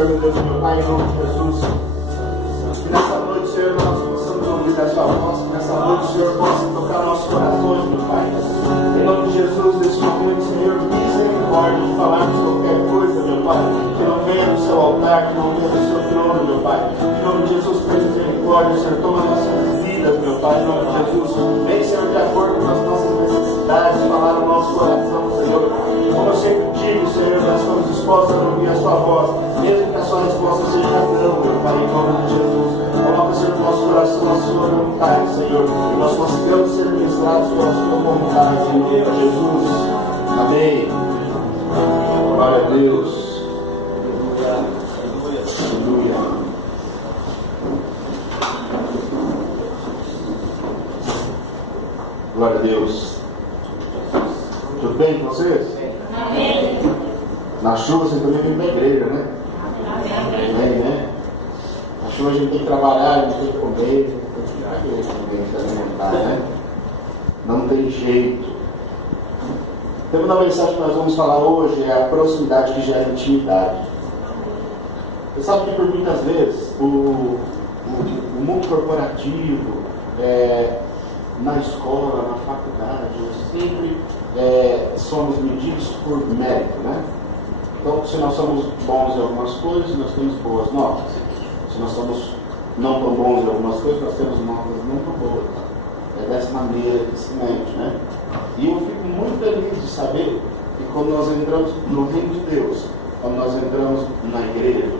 Senhor, meu Deus, meu Pai, em nome de Jesus. Que nessa noite, Senhor, nós possamos ouvir a Sua voz. Que nessa noite, Senhor, possa tocar nossos corações, meu Pai. Em nome de Jesus, nesse momento, Senhor, misericórdia de falarmos qualquer coisa, meu Pai, que não venha do Seu altar, que não venha do Seu trono, meu Pai. Em nome de Jesus, por misericórdia, Senhor, toma nossas vidas, meu Pai, em nome de Jesus. Vem, Senhor, de acordo com as nossas necessidades, falar no nosso coração, Senhor. Como eu sempre digo, Senhor, nós estamos dispostos a ouvir a Sua voz, mesmo que a Sua resposta seja não, meu Pai, em nome de Jesus. Coloca, Senhor, no nosso coração a Sua vontade, Senhor, e nós consigamos ser ministrados pela Sua vontade, em nome de Jesus. Amém. Glória a Deus. Aleluia. Glória a Deus. Tudo bem com vocês? Amém. Na chuva você também vem para a igreja, né? Amém, né? Na chuva a gente tem que trabalhar, a gente tem que comer, tem que ir para a igreja também, se alimentar, né? Não tem jeito. O tema da mensagem que nós vamos falar hoje é a proximidade que gera intimidade. Você sabe que por muitas vezes o mundo corporativo, na escola, na faculdade, sempre somos medidos por mérito, né? Então, se nós somos bons em algumas coisas, nós temos boas notas. Se nós somos não tão bons em algumas coisas, nós temos notas não tão boas. É dessa maneira que se mede, né? E eu fico muito feliz de saber que quando nós entramos no reino de Deus, quando nós entramos na igreja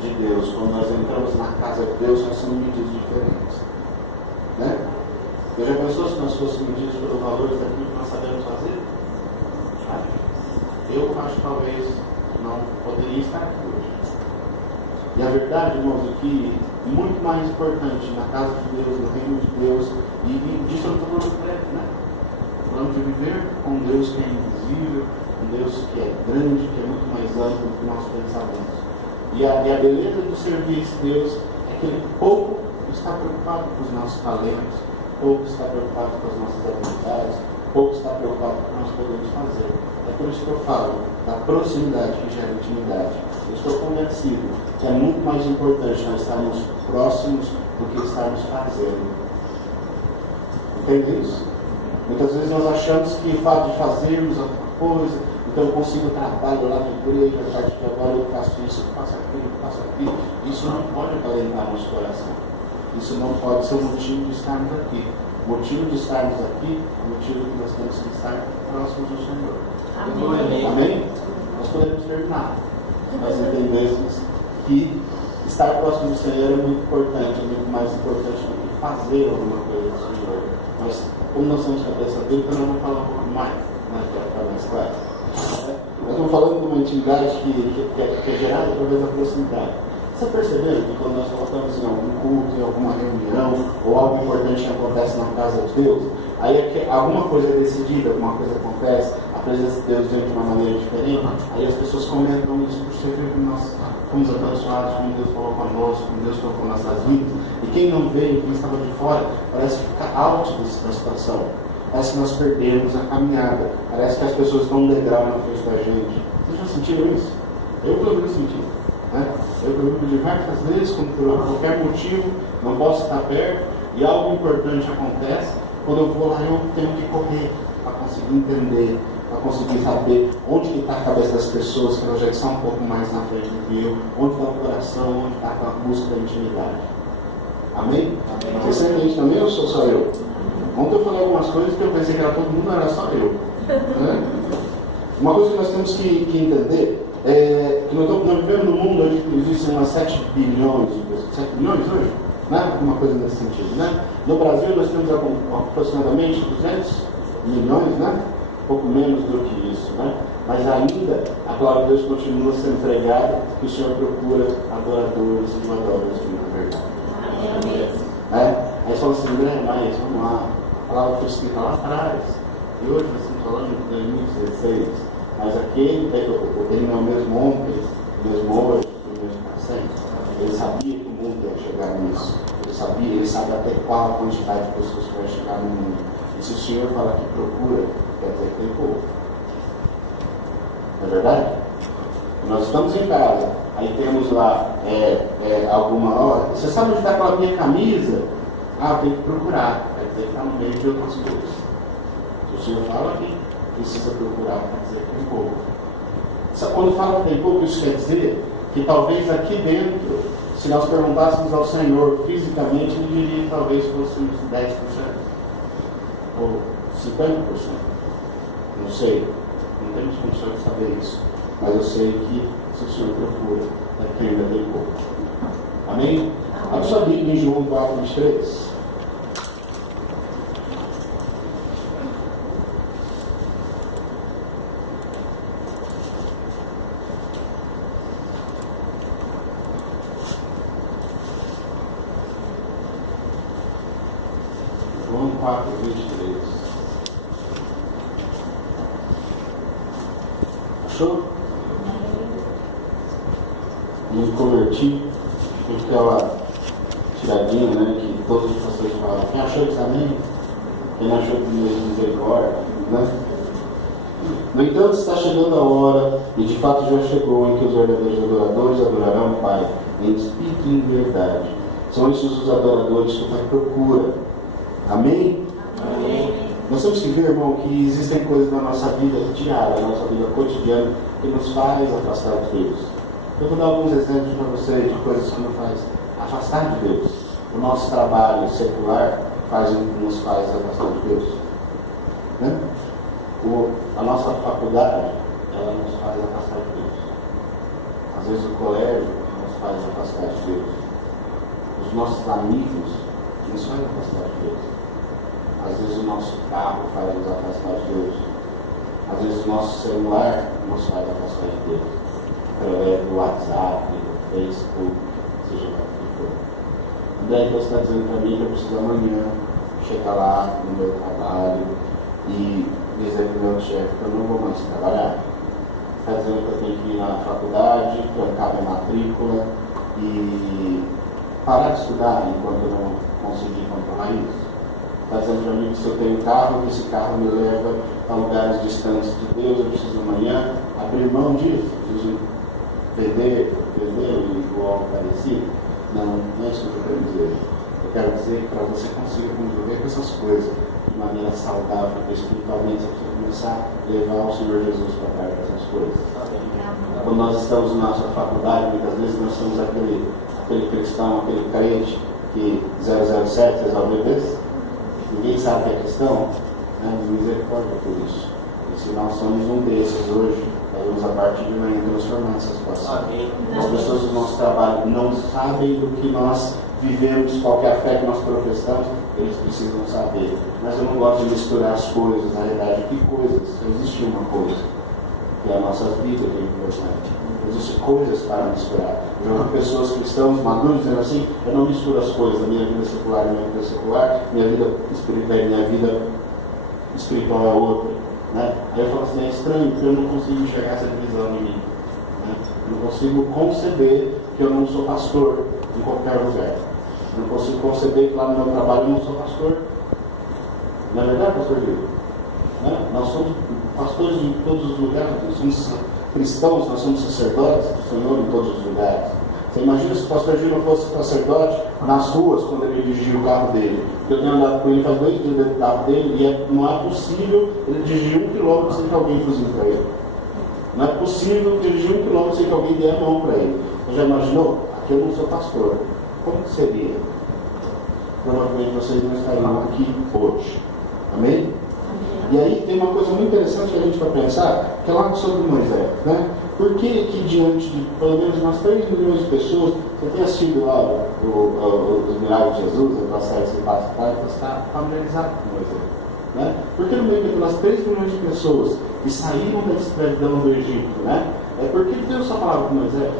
de Deus, quando nós entramos na casa de Deus, nós somos medidos diferentes, né? Eu já pensou se nós fôssemos medidos pelos valores daquilo que nós sabemos fazer? Eu acho que talvez não poderia estar aqui hoje. E a verdade, irmãos, é que muito mais importante na casa de Deus, no reino de Deus, e disso eu estou falando concreto, né? Falando de viver com Deus que é invisível, com Deus que é grande, que é muito mais amplo do que nós pensamos. E a beleza do servir esse Deus é que Ele pouco está preocupado com os nossos talentos, pouco está preocupado com as nossas habilidades, pouco está preocupado com o que nós podemos fazer. É por isso que eu falo da proximidade que gera intimidade. Eu estou convencido que é muito mais importante nós estarmos próximos do que estarmos fazendo. Entende isso? Muitas vezes nós achamos que o fato de fazermos alguma coisa, então eu consigo trabalho lá na igreja, a partir de agora eu faço isso, eu faço aquilo, isso não pode acalentar nosso coração. Isso não pode ser o motivo de estarmos aqui. O motivo de estarmos aqui é o motivo que nós temos que estar próximos do Senhor. Amém. Amém? Nós podemos terminar. Nós entendemos que estar próximo do Senhor é muito importante, é muito mais importante do que fazer alguma coisa do Senhor. Mas, como nós somos cabeça bíblica, nós vamos falar um pouco mais, né, para ficar mais claro. Nós estamos falando de uma intimidade que é gerada através da proximidade. Você percebeu que quando nós colocamos em algum culto, em alguma reunião, ou algo importante que acontece na casa de Deus, aí alguma coisa é decidida, alguma coisa acontece, a presença de Deus vem de uma maneira diferente, aí as pessoas comentam isso por ser que nós fomos abençoados, como Deus falou conosco, como Deus falou com nossas vidas. E quem não veio, quem estava de fora, parece ficar out da situação. Parece que nós perdemos a caminhada. Parece que as pessoas dão um degrau na frente da gente. Vocês já sentiram isso? Eu pelo menos senti. Né? Eu vivo diversas vezes, por qualquer motivo, não posso estar perto, e algo importante acontece. Quando eu vou lá, eu tenho que correr para conseguir entender, para conseguir saber onde que está a cabeça das pessoas, que elas já estão um pouco mais na frente do que eu, onde está o coração, onde está a busca da intimidade. Amém? Você sente isso também ou sou só eu? Ontem eu falei algumas coisas que eu pensei que era todo mundo, não era só eu. Né? Uma coisa que nós temos que entender que nós vivemos num mundo onde existem umas 7 bilhões de pessoas. 7 bilhões hoje? Né? Alguma coisa nesse sentido. Né? No Brasil nós temos aproximadamente 200 milhões, né? Um pouco menos do que isso. Né? Mas ainda a palavra de Deus continua sendo pregada, que o Senhor procura adoradores e adoradores na verdade. Aí você fala assim, né? Mas vamos lá, a palavra foi escrita lá atrás, e hoje nós estamos falando de 2016. Mas aquele, ele não é o mesmo ontem, o mesmo hoje, o mesmo para sempre. Ele sabia que o mundo ia chegar nisso. Ele sabe até qual a quantidade de pessoas que vai chegar no mundo. E se o Senhor fala que procura, quer dizer que tem pouco. Não é verdade? Nós estamos em casa, Aí temos lá alguma hora. Você sabe onde está com a minha camisa? Eu tenho que procurar. Quer dizer que está no meio de outras coisas. Se o Senhor fala que precisa procurar, quer dizer que tem pouco. Quando fala que tem pouco, isso quer dizer que talvez aqui dentro, se nós perguntássemos ao Senhor fisicamente, ele diria que talvez fosse uns 10% ou 50%. Não sei, não temos condições de saber isso, mas eu sei que se o Senhor procura, é que ainda tem pouco. Amém? Abra sua Bíblia em João 4:23. João 4:23. Achou? Me converti com aquela tiradinha, né, que todos os pastores falam: quem achou que amém? Quem achou que misericórdia, né? No entanto, está chegando a hora, e de fato já chegou, em que os verdadeiros adoradores adorarão o Pai em espírito e em verdade. São esses os adoradores que o Pai procura. Amém? Amém. Nós temos que ver, irmão, que existem coisas na nossa vida diária, na nossa vida cotidiana, que nos faz afastar de Deus. Eu vou dar alguns exemplos para vocês de coisas que nos faz afastar de Deus. O nosso trabalho secular nos faz afastar de Deus. Né? A nossa faculdade, ela nos faz afastar de Deus. Às vezes o colégio nos faz afastar de Deus. Os nossos amigos nos fazem afastar de Deus. Às vezes o nosso carro faz nos afastar de Deus. Às vezes o nosso celular nos faz afastar de Deus. Através do WhatsApp, do Facebook, seja lá o que for. Daí você está dizendo para mim que eu preciso amanhã chegar lá no meu trabalho e dizer para o meu chefe que eu não vou mais trabalhar. Está dizendo que eu tenho que ir na faculdade, trancar minha matrícula e parar de estudar enquanto eu não conseguir controlar isso. Está dizendo para mim que se eu tenho um carro, que esse carro me leva a lugares distantes de Deus, eu preciso amanhã abrir mão disso, preciso vender ou algo parecido. Não é isso que eu quero dizer. Eu quero dizer que para você consiga conviver com essas coisas de maneira saudável, espiritualmente, você precisa começar a levar o Senhor Jesus para perto dessas coisas. Quando nós estamos na nossa faculdade, muitas vezes nós somos aquele cristão, aquele crente que 007 resolve desse. Ninguém sabe que é cristão, né? Misericórdia por isso. E se nós somos um desses hoje, nós vamos a partir de amanhã transformar essa situação. Amém. As pessoas do nosso trabalho não sabem do que nós vivemos, qual é a fé que nós professamos, eles precisam saber. Mas eu não gosto de misturar as coisas, na verdade, que coisas? Só existe uma coisa, que é a nossa vida que é importante. Existem coisas para misturar. Eu já vi pessoas cristãs maduras dizendo assim: eu não misturo as coisas, a minha vida secular é minha vida secular, minha vida espiritual é outra. Né? Aí eu falo assim: é estranho, porque eu não consigo enxergar essa divisão em mim. Né? Eu não consigo conceber que eu não sou pastor em qualquer lugar. Eu não consigo conceber que lá no meu trabalho eu não sou pastor. Não é verdade, pastor Gil? Né? Nós somos pastores em todos os lugares, nós somos cristãos, nós somos sacerdotes do Senhor em todos os lugares. Você imagina se o pastor Gil não fosse sacerdote nas ruas quando ele dirigia o carro dele? Eu tenho andado com ele faz 2 dias dentro do carro dele e não é possível ele dirigir 1 quilômetro sem que alguém cozinhe para ele. Não é possível dirigir 1 quilômetro sem que alguém dê a mão para ele. Você já imaginou? Aqui eu não sou pastor. Como que seria? Provavelmente vocês não estariam aqui hoje. Amém? E aí tem uma coisa muito interessante que a gente vai pensar, que é lá sobre Moisés, né? Por que diante de pelo menos umas 3 milhões de pessoas, você tem assistido lá os milagres de Jesus, a série que você passa atrás, você está familiarizado com Moisés, né? Por que no meio daquelas 3 milhões de pessoas que saíram da escravidão do Egito, né? É porque Deus só falava com Moisés?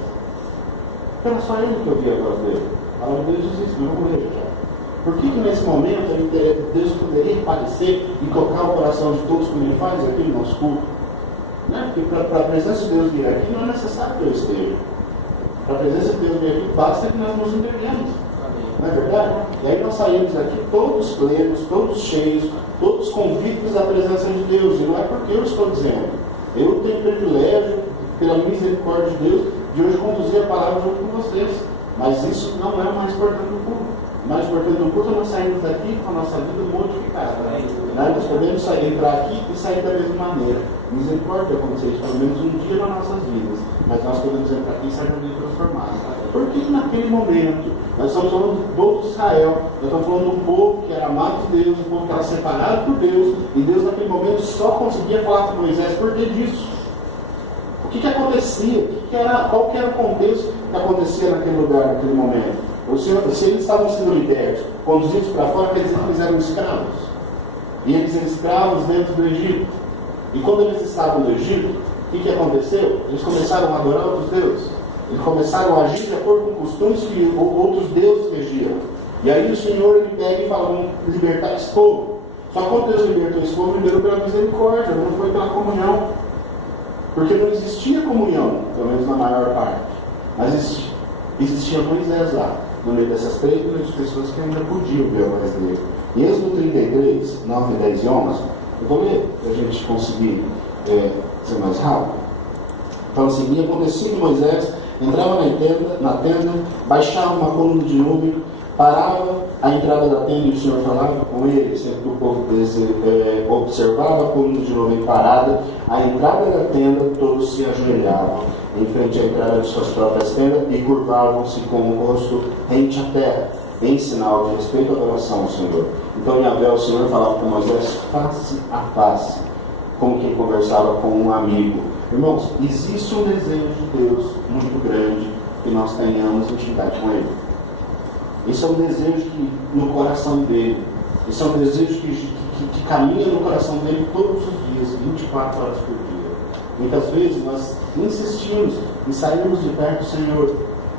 Porque era só ele que ouvia a voz dele. A palavra de Deus diz isso, mas vamos ler já. Por que nesse momento Deus poderia aparecer e tocar o coração de todos como ele faz aqui no nosso culto? Né? Porque para a presença de Deus vir aqui não é necessário que eu esteja. Para a presença de Deus vir aqui basta que nós nos entreguemos. Não é verdade? E aí nós saímos daqui todos plenos, todos cheios, todos convictos da presença de Deus. E não é porque eu estou dizendo. Eu tenho o privilégio pela misericórdia de Deus, de hoje conduzir a palavra junto com vocês. Mas isso não é o mais importante do culto. O mais importante do culto é nós sairmos daqui com a nossa vida modificada. Nós podemos entrar aqui e sair da mesma maneira. Misericórdia acontecer isso pelo menos um dia nas nossas vidas. Mas nós podemos entrar aqui e sair da vida transformada. Porque naquele momento, nós estamos falando do povo de Israel, nós estamos falando do povo que era amado de Deus, do povo que era separado por Deus, e Deus naquele momento só conseguia falar com Moisés por ter disso. O que acontecia? Qual que era o contexto que acontecia naquele lugar, naquele momento? Se eles estavam sendo libertos, conduzidos para fora, quer dizer que eles eram escravos. E eles eram escravos dentro do Egito. E quando eles estavam no Egito, o que aconteceu? Eles começaram a adorar outros deuses. Eles começaram a agir de acordo com costumes que outros deuses regiam. E aí o Senhor ele pega e fala, vamos libertar esse povo. Só que quando Deus libertou esse povo, liberou pela misericórdia, não foi pela comunhão. Porque não existia comunhão, pelo menos na maior parte. Mas existia Moisés lá, no meio dessas 3 milhões de pessoas que ainda podiam ver a voz dele. Em Êxodo 33, 9, 10 e 11, eu vou ler para a gente conseguir ser mais rápido. Então assim, e acontecia que Moisés entrava na tenda, baixava uma coluna de nuvem, parava a entrada da tenda e o Senhor falava com ele, sempre que o povo observava a coluna de nuvem parada, a entrada da tenda, todos se ajoelhavam em frente à entrada de suas próprias tendas e curvavam-se com o rosto rente à terra, em sinal de respeito e adoração ao Senhor. Então Yahvé, o Senhor, falava com Moisés face a face, como quem conversava com um amigo. Irmãos, existe um desejo de Deus muito grande que nós tenhamos intimidade com Ele. Esse é um desejo no coração dele. Esse é um desejo que caminha no coração dele todos os dias, 24 horas por dia. Muitas vezes nós insistimos em sairmos de perto do Senhor.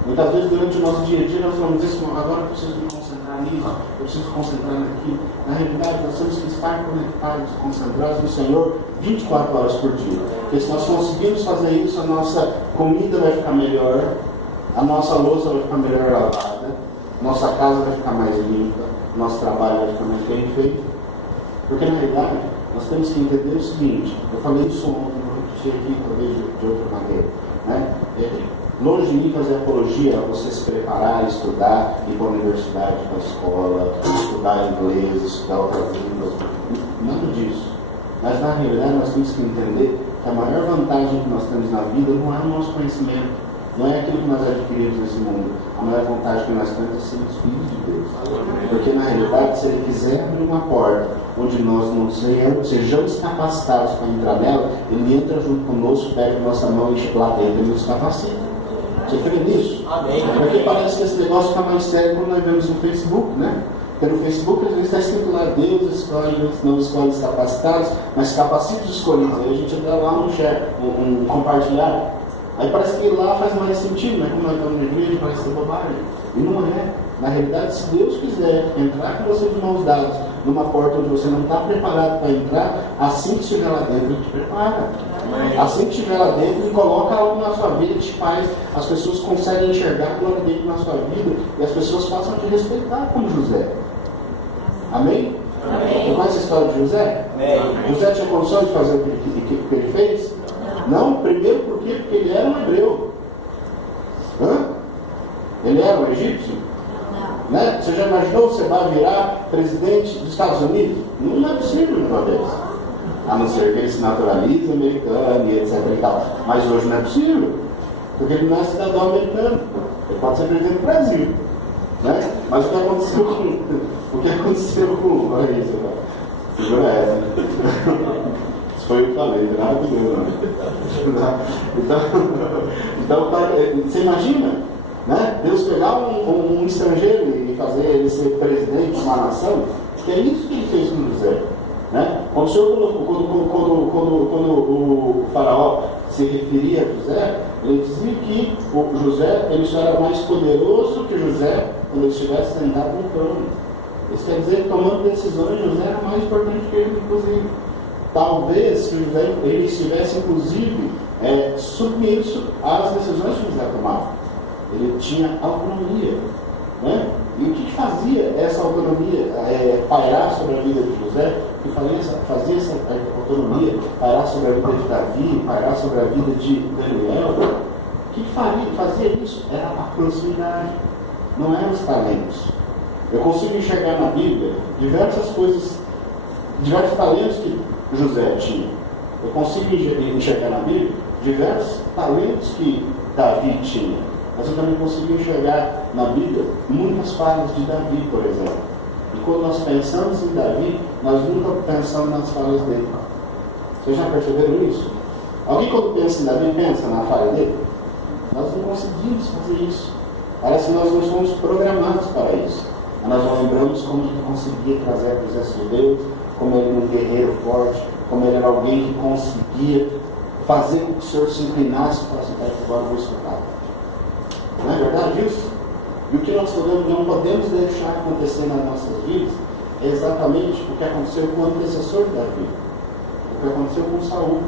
Muitas vezes durante o nosso dia a dia nós falamos isso, agora eu preciso me concentrar nisso, eu preciso me concentrar naquilo. Na realidade nós temos que estar conectados, concentrados no Senhor 24 horas por dia. Porque se nós conseguirmos fazer isso, a nossa comida vai ficar melhor, a nossa louça vai ficar melhor lavada, nossa casa vai ficar mais limpa, nosso trabalho vai ficar mais bem feito. Porque na realidade, nós temos que entender o seguinte, eu falei isso ontem, vou repetir aqui talvez de outra maneira, né? Longe de mim fazer apologia a você se preparar, estudar, ir para a universidade, para a escola, estudar inglês, estudar outras línguas, nada disso. Mas na realidade nós temos que entender que a maior vantagem que nós temos na vida não é o nosso conhecimento, não é aquilo que nós adquirimos nesse mundo. A maior vantagem que nós temos é sermos filhos de Deus. Porque na realidade, se Ele quiser abrir uma porta onde nós não sejamos capacitados para entrar nela, Ele entra junto conosco, pega a nossa mão e lá dentro e nos capacita. Você crê nisso? Amém. Porque parece que esse negócio fica mais sério quando nós vemos no Facebook, né? Porque no Facebook às vezes está escrito lá, Deus escolhe, não escolhe os capacitados, mas capacita os escolhidos. Aí a gente dá lá um compartilhar. Aí parece que lá faz mais sentido, né? Como nós estamos na igreja, parece ser bobagem. E não é. Na realidade, se Deus quiser entrar com você de mãos dadas numa porta onde você não está preparado para entrar, assim que estiver lá dentro, Ele te prepara. Assim que estiver lá dentro, Ele coloca algo na sua vida, te faz, as pessoas conseguem enxergar a glória dele na sua vida e as pessoas passam a te respeitar como José. Amém? Amém. Você conhece a história de José? Amém. José tinha condições de fazer o que ele fez? Não, primeiro por quê? Porque ele era um hebreu. Ele era um egípcio? Né? Você já imaginou você vai virar presidente dos Estados Unidos? Não é possível uma vez. A não ser que ele se naturalize americano e etc e tal. Mas hoje não é possível. Porque ele não é cidadão americano. Ele pode ser presidente do Brasil. Né? Mas o que aconteceu com... Olha isso, cara. Segura essa. Isso foi o que eu falei, nada de Deus, não. Então, você imagina? Né? Deus pegar um estrangeiro e fazer ele ser presidente de uma nação, que é isso que ele fez com José. Né? Quando o faraó se referia a José, ele dizia que o José ele só era mais poderoso que José quando ele estivesse sentado no trono. Isso quer dizer que tomando decisões, José era mais importante que ele, inclusive. Talvez se José ele estivesse, inclusive, submisso às decisões que José tomava. Ele tinha autonomia. Né? E o que fazia essa autonomia pairar sobre a vida de José? que fazia essa autonomia, pairar sobre a vida de Davi, pairar sobre a vida de Daniel, que fazia isso? Era a proximidade, não eram os talentos. Eu consigo enxergar na Bíblia diversas coisas, diversos talentos que José tinha. Eu consigo enxergar na Bíblia diversos talentos que Davi tinha. Mas eu também consigo enxergar na Bíblia muitas falhas de Davi, por exemplo. E quando nós pensamos em Davi, nós nunca pensamos nas falhas dele. Vocês já perceberam isso? Alguém quando pensa em Davi, pensa na falha dele? Nós não conseguimos fazer isso. Parece que nós não somos programados para isso. Nós não lembramos como ele conseguia trazer a presença de Deus, como ele era um guerreiro forte, como ele era alguém que conseguia fazer com que o Senhor se inclinasse e falasse, agora eu vou escutar. Não é verdade isso? E o que nós não podemos deixar acontecer nas nossas vidas é exatamente o que aconteceu com o antecessor de Davi. O que aconteceu com Saul.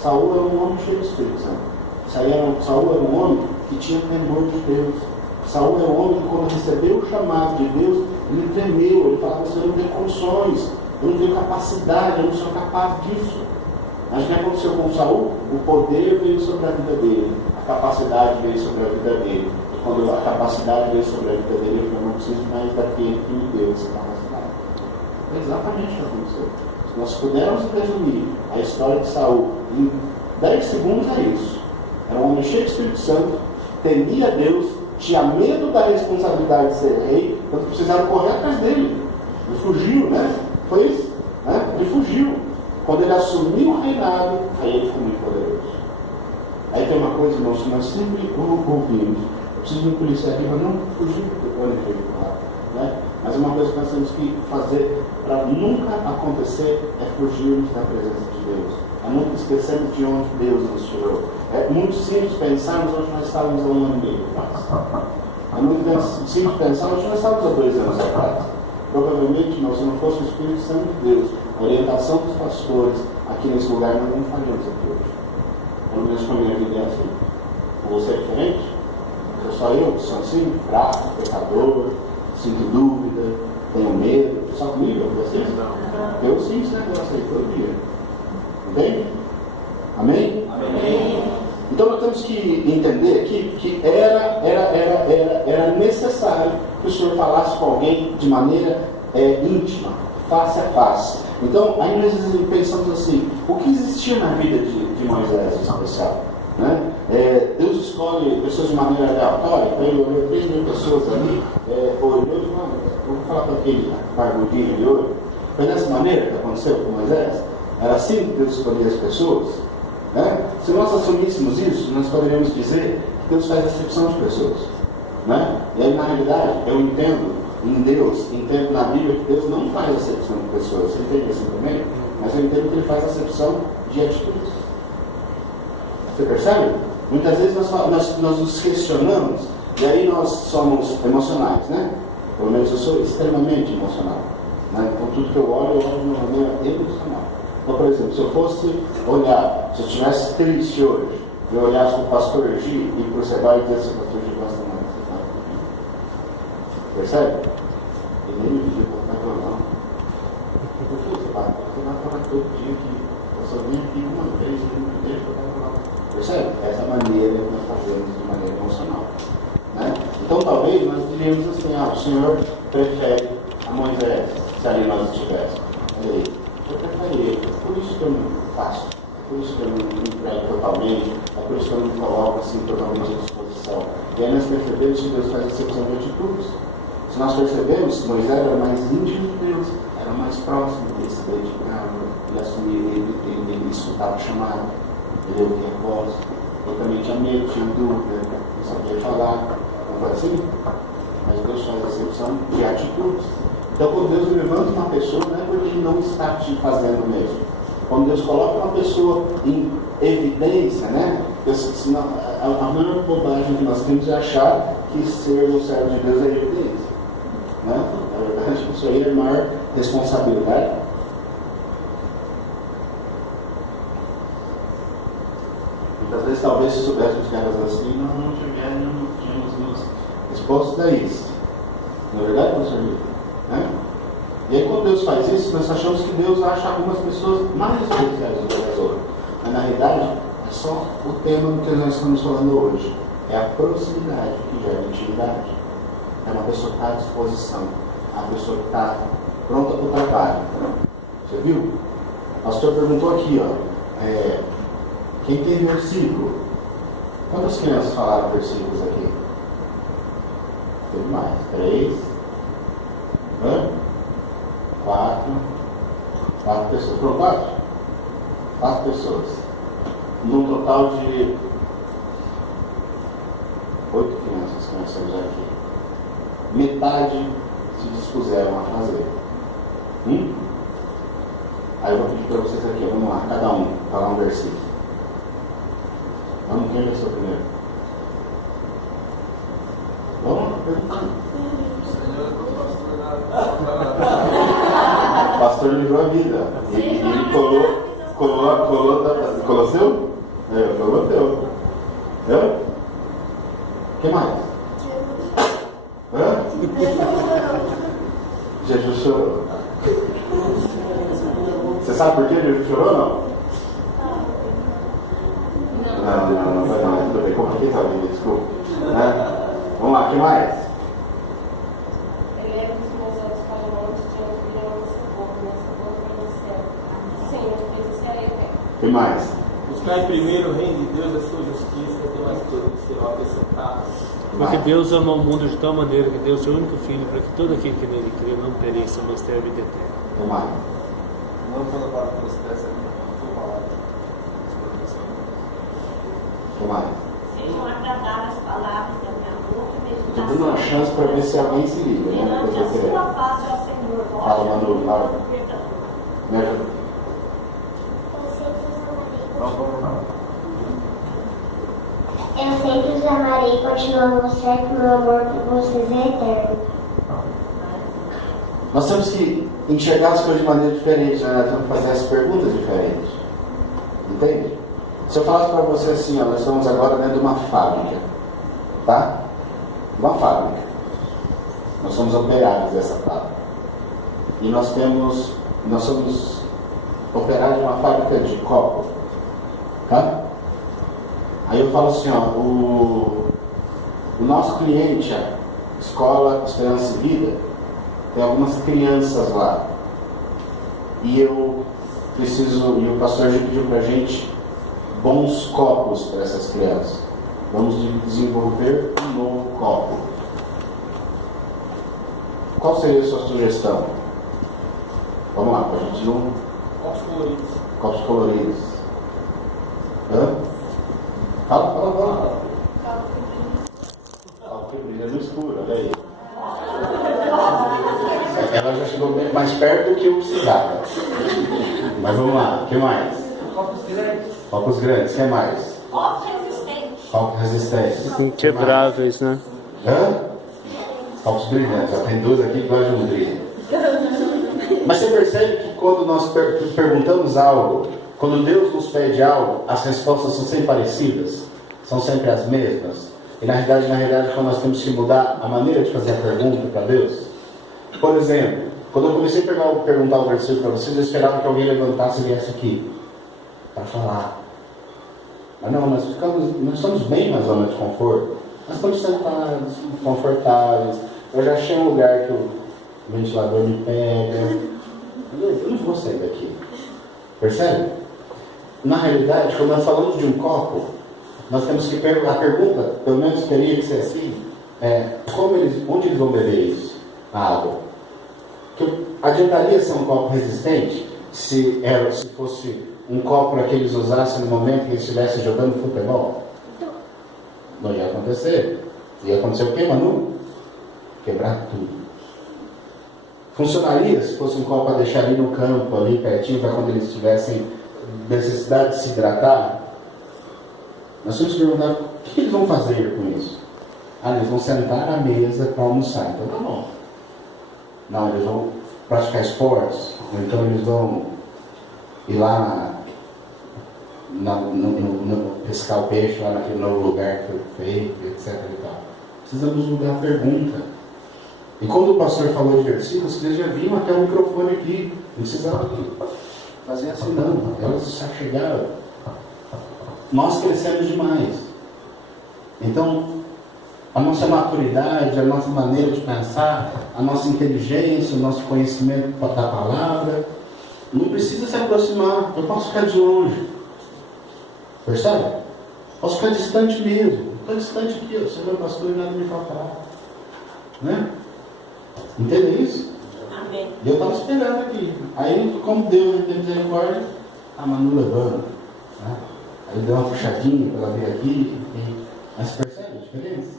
Saul era um homem cheio de Espírito Santo. Saul era um homem que tinha temor de Deus. Saul era um homem que, quando recebeu o chamado de Deus, ele tremeu. Ele falava, você não tem condições, eu não tenho capacidade, eu não sou capaz disso. Mas o que aconteceu com Saul? O poder veio sobre a vida dele, a capacidade veio sobre a vida dele. E quando a capacidade veio sobre a vida dele, ele falou, não preciso mais daquele que me deu essa capacidade. É exatamente o que aconteceu. Se nós pudermos resumir a história de Saul em 10 segundos, é isso. Era um homem cheio de Espírito Santo, temia Deus, tinha medo da responsabilidade de ser rei, então precisaram correr atrás dele. Ele fugiu, né? Foi isso, né? Ele fugiu. Quando ele assumiu o reinado, aí ele ficou muito poderoso. Aí tem uma coisa, irmãos, que nós sempre ouvimos. Eu preciso de um policial aqui para não fugir do plano de né? Mas uma coisa que nós temos que fazer para nunca acontecer é fugirmos da presença de Deus. É nunca esquecermos de onde Deus nos tirou. É muito simples pensarmos onde nós estávamos há 1 ano e meio atrás. É muito simples pensar onde nós estávamos há 2 anos atrás. Provavelmente, se não fosse o Espírito Santo de Deus, a orientação dos pastores aqui nesse lugar, nós não faríamos aqui hoje. Pelo menos com a minha vida é assim. Com você é diferente? Sou só eu que sou assim, fraco, pecador, sinto dúvida, tenho medo. Só comigo? Você? Eu sinto esse negócio aí todo dia. Entende? Amém? Amém. Então nós temos que entender que era necessário que o Senhor falasse com alguém de maneira íntima, face a face. Então, aí nós pensamos assim, o que existia na vida de Moisés em especial? Né? Deus escolhe pessoas de maneira aleatória, então ele olhou 3.000 pessoas ali, olhou e falou, vou falar para aquele barbudinho de olho. Foi dessa maneira que aconteceu com Moisés? Era assim que Deus escolhia as pessoas? Né? Se nós assumíssemos isso, nós poderíamos dizer que Deus faz acepção de pessoas. Né? E aí, na realidade, eu entendo em Deus, entendo na Bíblia que Deus não faz acepção de pessoas. Você entende assim também? Mas eu entendo que Ele faz acepção de atitudes. Você percebe? Muitas vezes nós nos questionamos e aí nós somos emocionais, né? Pelo menos eu sou extremamente emocional. Né? Então tudo que eu olho de uma maneira emocional. Então, por exemplo, se eu fosse olhar, se eu estivesse triste hoje, e eu olhasse para o pastor G e para o Sebastião e dissesse, pastor G gosta mais de você. Percebe? Ele nem me pediu para ficar não. Por que você vai? Você vai falar todo dia que eu só vim aqui uma vez e não deixa eu falar. Percebe? Essa maneira que nós fazemos de maneira emocional. Né? Então talvez nós diríamos assim, o Senhor prefere a Moisés, se ali nós estivéssemos. Eu preferi ele, é por isso que eu não faço, é por isso que eu não me entrego totalmente, é por isso que eu não me coloco assim totalmente à disposição. E aí nós percebemos que Deus faz acepção de atitudes. Se nós percebemos que Moisés era mais íntimo de Deus, era mais próximo, ele se dedicava, ele assumia, ele escutava o chamado, ele ouvia a voz. Eu também tinha medo, tinha dúvida, não sabia falar, não foi assim? Mas Deus faz acepção de atitudes. Então, quando Deus levanta uma pessoa, não é porque Ele não está te fazendo mesmo. Quando Deus coloca uma pessoa em evidência, né? A maior bobagem que nós temos é achar que ser um servo de Deus é evidência. Né? Na verdade, isso aí é a maior responsabilidade. Muitas vezes, talvez, se soubéssemos que eras assim, nós não tínhamos nos expostos a isso. Não é verdade, professor Lito? Né? E aí quando Deus faz isso, nós achamos que Deus acha algumas pessoas mais especiais do que as outras. Mas na realidade, é só o tema do que nós estamos falando hoje. É a proximidade que gera intimidade. É uma pessoa que está à disposição. É uma pessoa que está pronta para o trabalho. Você viu? O pastor perguntou aqui, ó. Quem tem versículo? Quantas crianças falaram versículos aqui? Teve mais. 3. 4 pessoas. Foram 4? 4 pessoas. Num total de 8 crianças que nós temos aqui. Metade se dispuseram a fazer. Aí eu vou pedir para vocês aqui, vamos lá, cada um, falar um versículo. Vamos, quem vai ser o primeiro? Vamos lá, perguntando. O pastor livrou a vida. Ele colou seu? Colou teu. O que mais? Jesus chorou. Você sabe por que Jesus chorou ou não? Não, vai dar, tudo bem. Como aqui, sabe? Desculpa. Vamos lá, o que mais? Eleva os meus olhos para o monte, diante de onde se for, nessa boca do céu. Senhor, fez o céu e a terra. O que mais? Buscar primeiro o reino de Deus, a sua justiça, e demais coisas que serão acrescentadas. Porque Deus ama o mundo de tal maneira que deu o seu único filho para que todo aquele que nele crê não pereça, mas tenha a vida eterna. O que mais? Não quando para que você desse a tua palavra. O que mais? Sejam agradadas as palavras da minha boca e Estou meditação. dando uma chance para ver se alguém se liga, né? Perante a sua face, ó Senhor, Fala, Manu, fala. Me ajuda. Vamos lá. Eu sempre os amarei e continuo certo, meu amor por vocês é eterno. Nós temos que enxergar as coisas de maneira diferente, né? Nós temos que fazer as perguntas diferentes. Entende? Se eu falasse para você assim, nós estamos agora dentro de uma fábrica, tá? Uma fábrica. Nós somos operários dessa fábrica. E nós somos operários de uma fábrica de copo, tá? Aí eu falo assim, o nosso cliente, a Escola Esperança e Vida, tem algumas crianças lá. E eu preciso, e o pastor já pediu pra gente bons copos para essas crianças. Vamos desenvolver um novo copo. Qual seria a sua sugestão? Vamos lá, para a gente não... Copos coloridos. Copos coloridos. Fala. Copo que brilha no escuro, olha aí. Ela já chegou bem mais perto do que eu precisava. Mas vamos lá, o que mais? Copos grandes. Copos grandes, o que mais? Copos resistentes. Copos resistentes. Inquebráveis, né? Copos brilhantes. Já tem 2 aqui que gostam de um brilho. Mas você percebe que quando nós perguntamos algo, quando Deus nos pede algo, as respostas são sempre parecidas, são sempre as mesmas. E na realidade, quando nós temos que mudar a maneira de fazer a pergunta para Deus. Por exemplo, quando eu comecei a perguntar o versículo para vocês, eu esperava que alguém levantasse e viesse aqui para falar. Mas não, nós estamos bem na zona de conforto. Nós estamos sentados, confortáveis. Eu já achei um lugar que o ventilador me pega. Eu não vou sair daqui. Percebe? Na realidade, quando nós falamos de um copo, nós temos que a pergunta, pelo menos teria que ser assim, onde eles vão beber isso? A água. Que adiantaria ser um copo resistente se fosse um copo para que eles usassem no momento que eles estivessem jogando futebol? Não ia acontecer. Ia acontecer o quê, Manu? Quebrar tudo. Funcionaria se fosse um copo para deixar ali no campo, ali pertinho, para quando eles tivessem necessidade de se hidratar? Nós temos que perguntar, o que eles vão fazer com isso? Eles vão sentar à mesa para almoçar. Então tá bom. Não, eles vão praticar esportes, ou então eles vão ir lá pescar o peixe lá naquele novo lugar que foi feito, etc. E tal. Precisamos mudar a pergunta. E quando o pastor falou de versículos, vocês já viram até o microfone aqui. Não precisava fazer assim não. Elas se chegaram. Nós crescemos demais. Então, a nossa maturidade, a nossa maneira de pensar, a nossa inteligência, o nosso conhecimento da palavra, não precisa se aproximar. Eu posso ficar de longe. Percebe? Posso ficar distante mesmo. Estou distante aqui, eu sou meu pastor e nada me faltará. Né? Entende isso? Amém. E eu estava esperando aqui. Aí, como Deus tem misericórdia, a Manu levando. Né? Aí deu uma puxadinha para ela vir aqui. Mas percebe a diferença?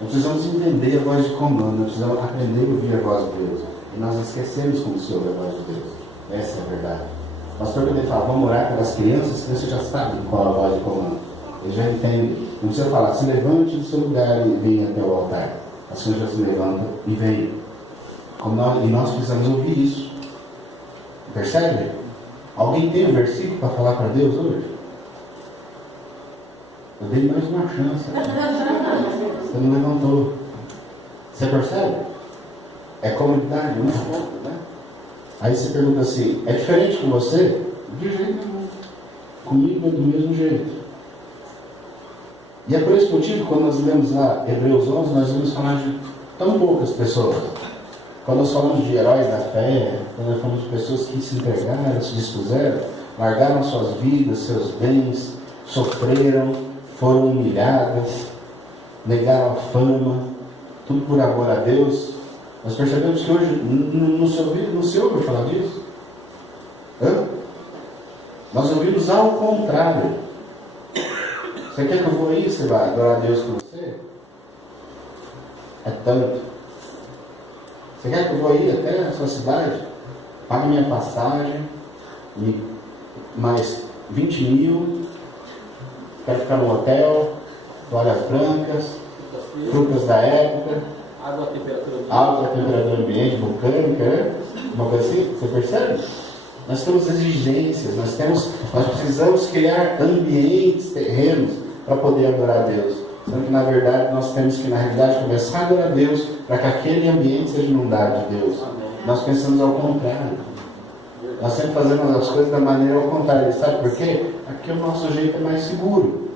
Nós precisamos entender a voz de comando, nós precisamos aprender a ouvir a voz de Deus. E nós esquecemos como se ouve a voz de Deus. Essa é a verdade. O pastor, quando ele fala, vamos orar pelas crianças, as crianças já sabem qual é a voz de comando. Eles já entendem. Não precisa falar, se levante do seu lugar e venha até o altar. As crianças já se levantam e vêm. E nós precisamos ouvir isso. Percebe? Alguém tem um versículo para falar para Deus hoje? Eu dei mais uma chance. Você não levantou. Você percebe? É comunidade, não é pouco, né? Aí você pergunta assim, é diferente com você? De jeito nenhum. Comigo é do mesmo jeito. E é por esse motivo, quando nós lemos lá Hebreus 11, nós vamos falar de tão poucas pessoas. Quando nós falamos de heróis da fé, quando nós falamos de pessoas que se entregaram, se dispuseram, largaram suas vidas, seus bens, sofreram, foram humilhadas, negaram a fama, tudo por amor a Deus. Nós percebemos que hoje não se ouve falar disso. Nós ouvimos ao contrário. Você quer que eu vou aí? Você vai adorar a Deus com você? É tanto. Você quer que eu vou aí até a sua cidade? Pague minha passagem, mais 20 mil, quero ficar no hotel, toalhas brancas, frutas da época, Água, temperatura ambiente, vulcânica, né? Uma coisa assim, você percebe? Nós temos exigências, nós precisamos criar ambientes terrenos para poder adorar a Deus. Sendo que na verdade nós temos que na realidade começar a adorar a Deus para que aquele ambiente seja inundado de Deus. Nós pensamos ao contrário. Nós sempre fazemos as coisas da maneira ao contrário. Sabe por quê? Aqui o nosso jeito é mais seguro.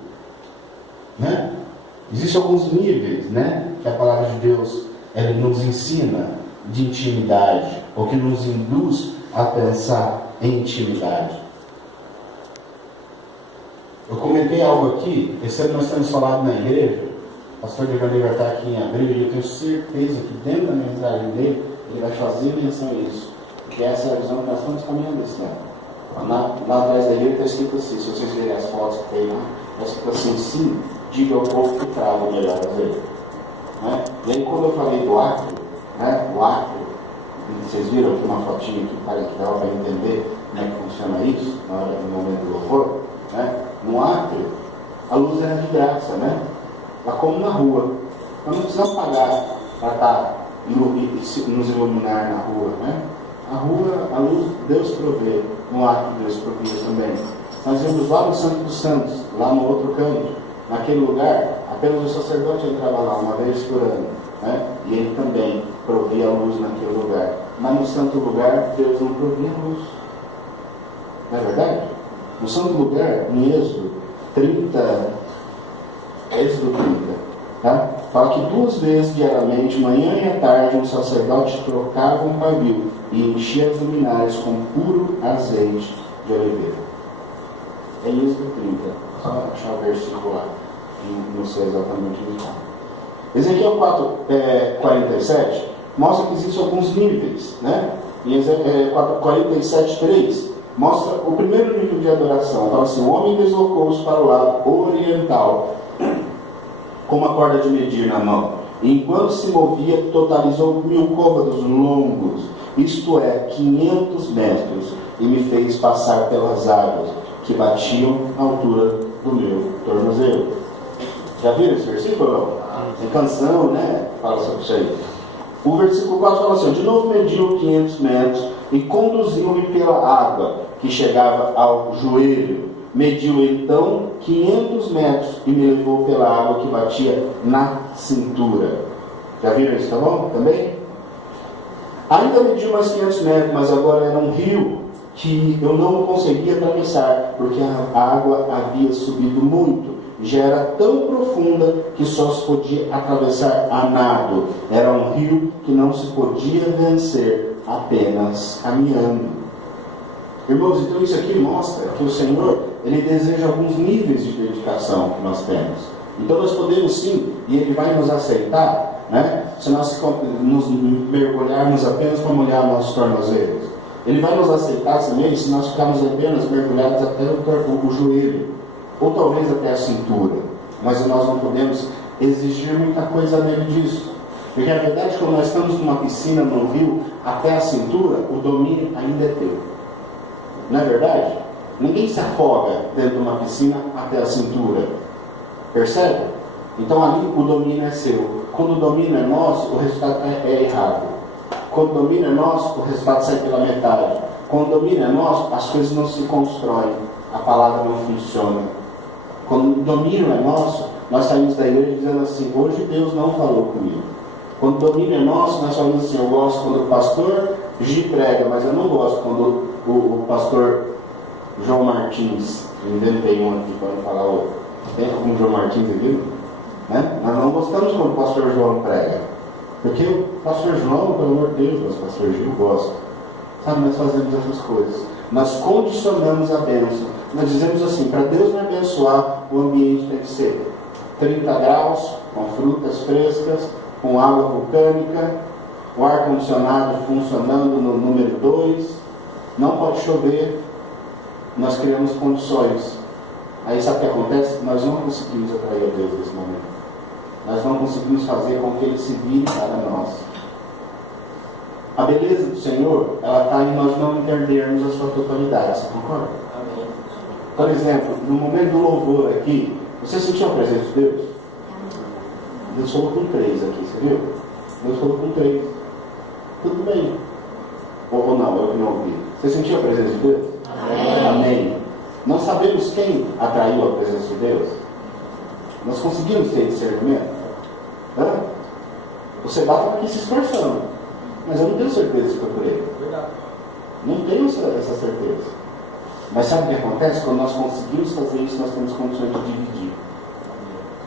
Né? Existem alguns níveis, né, que a palavra de Deus ela nos ensina de intimidade, ou que nos induz a pensar em intimidade. Eu comentei algo aqui, esse ano nós temos falado na igreja, o pastor Devaney vai estar aqui em abril, e eu tenho certeza que dentro da mensagem dele, ele vai fazer menção a isso, porque essa é a visão que nós estamos caminhando esse ano. Lá atrás da igreja está escrito assim, se vocês verem as fotos que tem lá, está escrito assim, sim, diga ao povo que traga o melhor a ver. Né? E aí quando eu falei do átrio, né, o átrio, vocês viram aqui uma fotinha que dá para entender como é que funciona isso, na hora do momento do louvor, né? No átrio, a luz era de graça, né? Lá como na rua. Nós não precisamos pagar para estar nos iluminar na rua, né? A rua, a luz, Deus provê. No átrio, Deus provê também. Nós vimos lá no Santo dos Santos, lá no outro canto, naquele lugar, apenas o sacerdote entrava lá uma vez por ano, né? E ele também provia a luz naquele lugar. Mas no santo lugar, Deus não provia a luz. Não é verdade? No santo lugar, em Êxodo 30, tá? Fala que 2 vezes diariamente, manhã e à tarde, um sacerdote trocava um pavio e enchia as luminárias com puro azeite de oliveira. É Êxodo 30. Só achar o versículo lá. Não sei exatamente o que fala. Ezequiel 47 mostra que existem alguns níveis, né? Em Ezequiel 47:3 mostra o primeiro nível de adoração. Fala assim: o homem deslocou-se para o lado oriental com uma corda de medir na mão, e enquanto se movia totalizou 1000 côvados longos, isto é, 500 metros, e me fez passar pelas águas que batiam à altura do meu tornozelo. Já viram esse versículo? Tem canção, né? Fala sobre isso aí. O versículo 4 fala assim: de novo mediu 500 metros e conduziu-me pela água que chegava ao joelho. Mediu então 500 metros e me levou pela água que batia na cintura. Já viram isso, tá bom? Também? Ainda media mais 500 metros, mas agora era um rio que eu não conseguia atravessar, porque a água havia subido muito. Já era tão profunda que só se podia atravessar a nado. Era um rio que não se podia vencer apenas caminhando. Irmãos, então isso aqui mostra que o Senhor, Ele deseja alguns níveis de dedicação que nós temos. Então nós podemos sim, e Ele vai nos aceitar, né? Se nós nos mergulharmos apenas para molhar nossos tornozelos. Ele vai nos aceitar também se nós ficarmos apenas mergulhados até o joelho, ou talvez até a cintura. Mas nós não podemos exigir muita coisa dele disso. Porque a verdade é que quando nós estamos numa piscina, num rio, até a cintura, o domínio ainda é teu. Não é verdade? Ninguém se afoga dentro de uma piscina até a cintura. Percebe? Então ali o domínio é seu. Quando o domínio é nosso, o resultado é errado. Quando o domínio é nosso, o resultado sai pela metade. Quando o domínio é nosso, as coisas não se constroem. A palavra não funciona. Quando o domínio é nosso, nós saímos da igreja dizendo assim: hoje Deus não falou comigo. Quando o domínio é nosso, nós falamos assim: eu gosto quando o pastor Gi prega, mas eu não gosto quando o pastor João Martins, inventei um aqui para não falar outro. Tem algum João Martins aqui? Né? Nós não gostamos quando o pastor João prega. Porque o pastor João, pelo amor de Deus, mas o pastor Gil gosta. Sabe, nós fazemos essas coisas. Nós condicionamos a bênção. Nós dizemos assim: para Deus me abençoar, o ambiente tem que ser 30 graus, com frutas frescas, com água vulcânica, o ar-condicionado funcionando no número 2, não pode chover. Nós criamos condições. Aí sabe o que acontece? Nós não conseguimos atrair a Deus nesse momento. Nós não conseguimos fazer com que Ele se vire para nós. A beleza do Senhor, ela está em nós não entendermos a sua totalidade. Você concorda? Amém. Por exemplo, no momento do louvor aqui, você sentiu a presença de Deus? Deus falou com 3 aqui, você viu? Deus falou com 3. Tudo bem. Ou não, eu que não ouvi. Você sentiu a presença de Deus? Amém. Amém. Nós sabemos quem atraiu a presença de Deus? Nós conseguimos ter discernimento? O Seba estava aqui se esforçando, mas eu não tenho certeza se foi por ele. Verdade. Não tenho essa certeza. Mas sabe o que acontece? Quando nós conseguimos fazer isso, nós temos condições de dividir.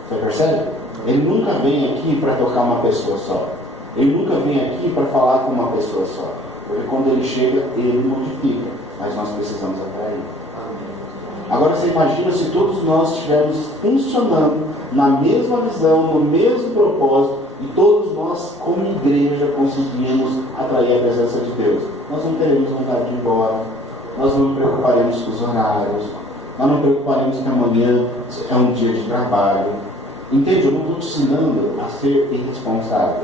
Você percebe? Ele nunca vem aqui para tocar uma pessoa só. Ele nunca vem aqui para falar com uma pessoa só. Porque quando ele chega, ele modifica. Mas nós precisamos atrair. Agora você imagina se todos nós estivermos funcionando na mesma visão, no mesmo propósito, e todos nós, como igreja, conseguimos atrair a presença de Deus. Nós não teremos vontade de ir embora, nós não nos preocuparemos com os horários, nós não nos preocuparemos que amanhã é um dia de trabalho. Entende? Eu não estou te ensinando a ser irresponsável.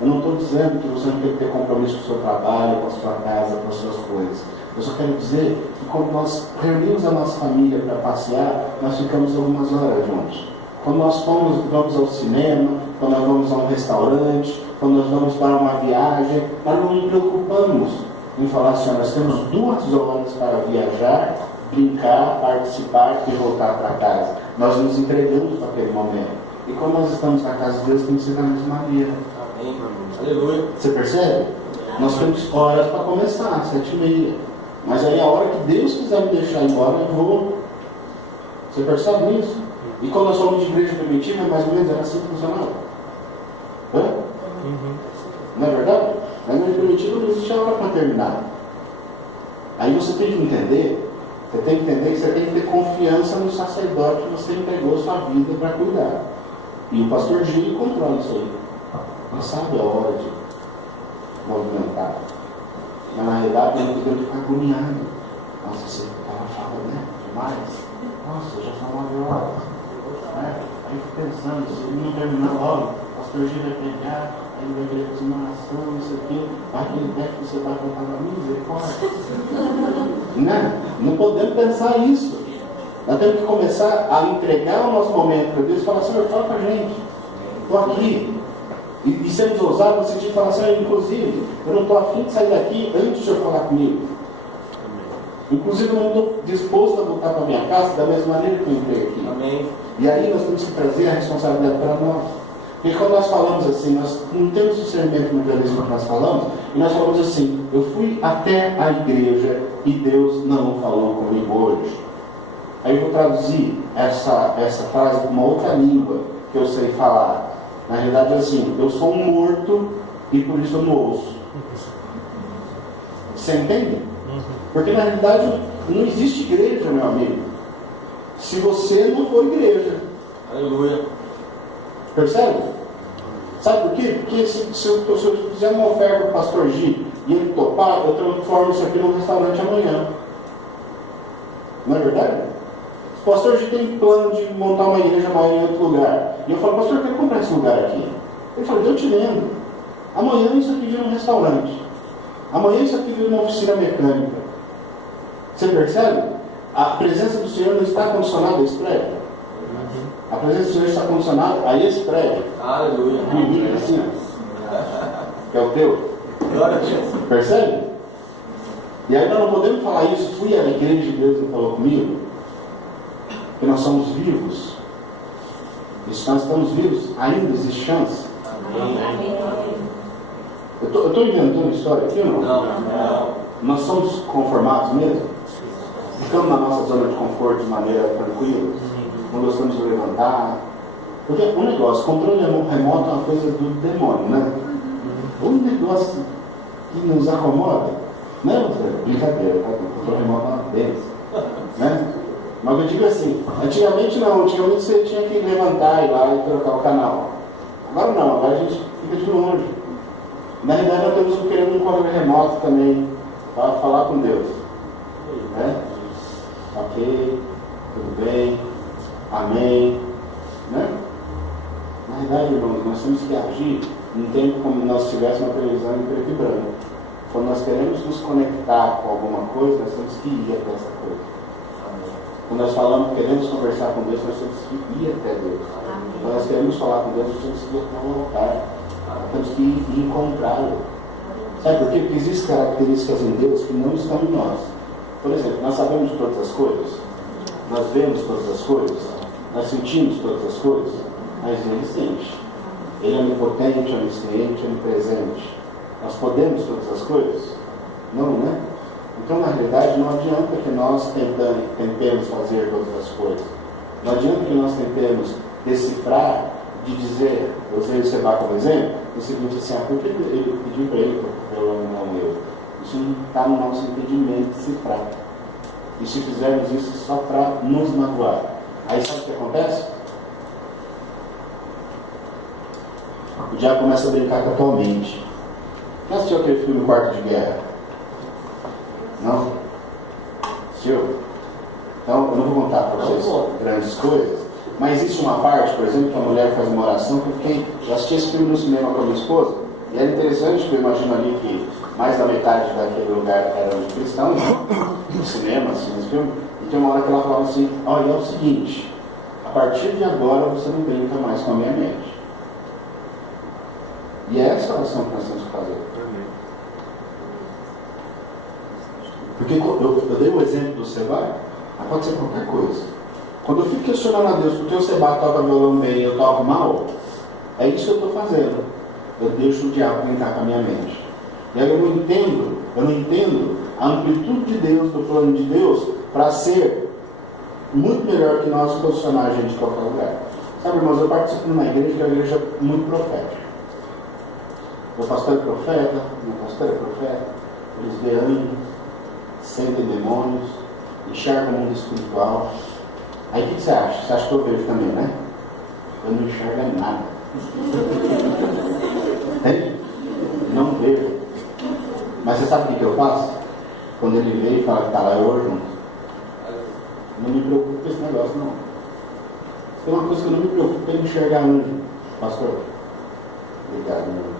Eu não estou dizendo que você não tem que ter compromisso com o seu trabalho, com a sua casa, com as suas coisas. Eu só quero dizer que quando nós reunimos a nossa família para passear, nós ficamos algumas horas juntos. Quando nós vamos ao cinema, quando nós vamos a um restaurante, quando nós vamos para uma viagem, nós não nos preocupamos em falar assim: nós temos 2 horas para viajar, brincar, participar e voltar para casa. Nós nos entregamos para aquele momento. E quando nós estamos na casa de Deus, tem que ser da mesma maneira. Amém. Aleluia. Você percebe? Nós temos horas para começar, 7h30. Mas aí a hora que Deus quiser me deixar embora, eu vou. Você percebe isso? E quando nós somos de igreja primitiva, mais ou menos era assim que funcionava. Não é verdade? Na igreja primitiva não existia hora para terminar. Aí você tem que entender, que você tem que ter confiança no sacerdote que você entregou sua vida para cuidar. E o pastor Gil controla isso aí. Ele sabe a hora de movimentar. Mas na realidade ele poderia ficar agoniado. Nossa, você fala, né? Demais. Nossa, já são 9 horas. Aí eu fico pensando, se ele não terminar logo, o pastor Gil vai pegar, aí ele vai ver uma ação, isso aqui, vai que ele pede que você vai contar na misericórdia. Não podemos pensar isso. Nós temos que começar a entregar o nosso momento para Deus e falar: Senhor, fala para a gente. Estou aqui. E sermos ousados no sentido de falar assim: inclusive, eu não estou afim de sair daqui antes de o Senhor falar comigo. Inclusive, eu não estou disposto a voltar para a minha casa da mesma maneira que eu entrei aqui. Amém. E aí nós temos que trazer a responsabilidade para nós. Porque quando nós falamos assim, nós não temos discernimento no realismo que nós falamos, e nós falamos assim, eu fui até a igreja e Deus não falou comigo hoje. Aí eu vou traduzir essa frase para uma outra língua que eu sei falar. Na realidade é assim, eu sou um morto e por isso eu não ouço. Você entende? Porque na realidade não existe igreja, meu amigo, se você não for igreja. Aleluia. Percebe? Sabe por quê? Porque se eu fizer uma oferta para o pastor G e ele topar, eu transformo isso aqui num restaurante amanhã. Não é verdade? O pastor G tem plano de montar uma igreja maior em outro lugar. E eu falo, pastor, eu quero comprar esse lugar aqui. Ele falou, eu te vendo. Amanhã isso aqui vira um restaurante. Amanhã isso aqui vira uma oficina mecânica. Você percebe? A presença do Senhor não está condicionada a esse prédio. A presença do Senhor está condicionada a esse prédio. Aleluia. Bonito assim, ó. Que é o teu. Glória a Deus. Percebe? E aí nós não podemos falar isso. Fui à igreja e Deus não falou comigo. Porque nós somos vivos. E se nós estamos vivos, ainda existe chance. Eu estou inventando história aqui ou não? Não. Nós somos conformados mesmo? Ficamos na nossa zona de conforto de maneira tranquila? Não gostamos de levantar? Porque o negócio, controle remoto é uma coisa do demônio, né? O negócio que nos acomoda, não é brincadeira, tá? O controle remoto é uma bênção, né? Mas eu digo assim, antigamente você tinha que levantar e ir lá e trocar o canal. Agora não, agora a gente fica de longe. Na realidade nós estamos querendo um controle remoto também, para falar com Deus. Né? Ok, tudo bem, amém. Né? Na realidade, irmãos, nós temos que agir em tempo como nós estivéssemos uma televisão em preto e branco. Quando nós queremos nos conectar com alguma coisa, nós temos que ir até essa coisa. Quando nós falamos que queremos conversar com Deus, nós temos que ir até Deus. Quando nós queremos falar com Deus, nós temos que ir até o altar. Nós temos que ir encontrá-lo. Sabe por quê? Porque existem características em Deus que não estão em nós. Por exemplo, nós sabemos de todas as coisas, nós vemos todas as coisas, nós sentimos todas as coisas, mas Ele sente. Ele é onipotente, onisciente, onipresente. Nós podemos todas as coisas? Não, né? Então, na realidade, não adianta que nós tentemos fazer todas as coisas. Não adianta que nós tentemos decifrar, de dizer, eu usei o Seba como exemplo, o seguinte assim, por que ele pediu para ele para eu não eu? Isso não está no nosso entendimento de decifrar. E se fizermos isso só para nos magoar, aí sabe o que acontece? O diabo começa a brincar com a tua mente. Quem assistiu aquele filme Quarto de Guerra? Não? Assistiu? Então, eu não vou contar para vocês grandes coisas, mas existe uma parte, por exemplo, que a mulher faz uma oração, que eu assisti esse filme no cinema com a minha esposa, e era interessante, porque eu imagino ali que mais da metade daquele lugar eram cristãos, no cinema, assim, nesse filme, e tem uma hora que ela falava assim, olha, é o seguinte, a partir de agora você não brinca mais com a minha mente. E é essa oração que nós temos que fazer. Porque eu dei o exemplo do Seba, mas pode ser qualquer coisa. Quando eu fico questionando a Deus, porque o Seba toca violão bem e eu toco mal, é isso que eu estou fazendo. Eu deixo o diabo brincar com a minha mente. E aí eu não entendo a amplitude de Deus, do plano de Deus, para ser muito melhor que nós posicionar a gente em qualquer lugar. Sabe, irmãos, eu participo de uma igreja que é uma igreja muito profética. Meu pastor é profeta, meu pastor é profeta, eles veem anjos, sentem demônios, enxergam o mundo espiritual. Aí o que você acha? Você acha que eu vejo também, né? Eu não enxergo nada. Entende? Não vejo. Mas você sabe o que eu faço? Quando ele vem e fala que está lá, eu junto. Não me preocupo com esse negócio, não. Tem uma coisa que eu não me preocupo, é enxergar anjo. Pastor, obrigado, meu irmão.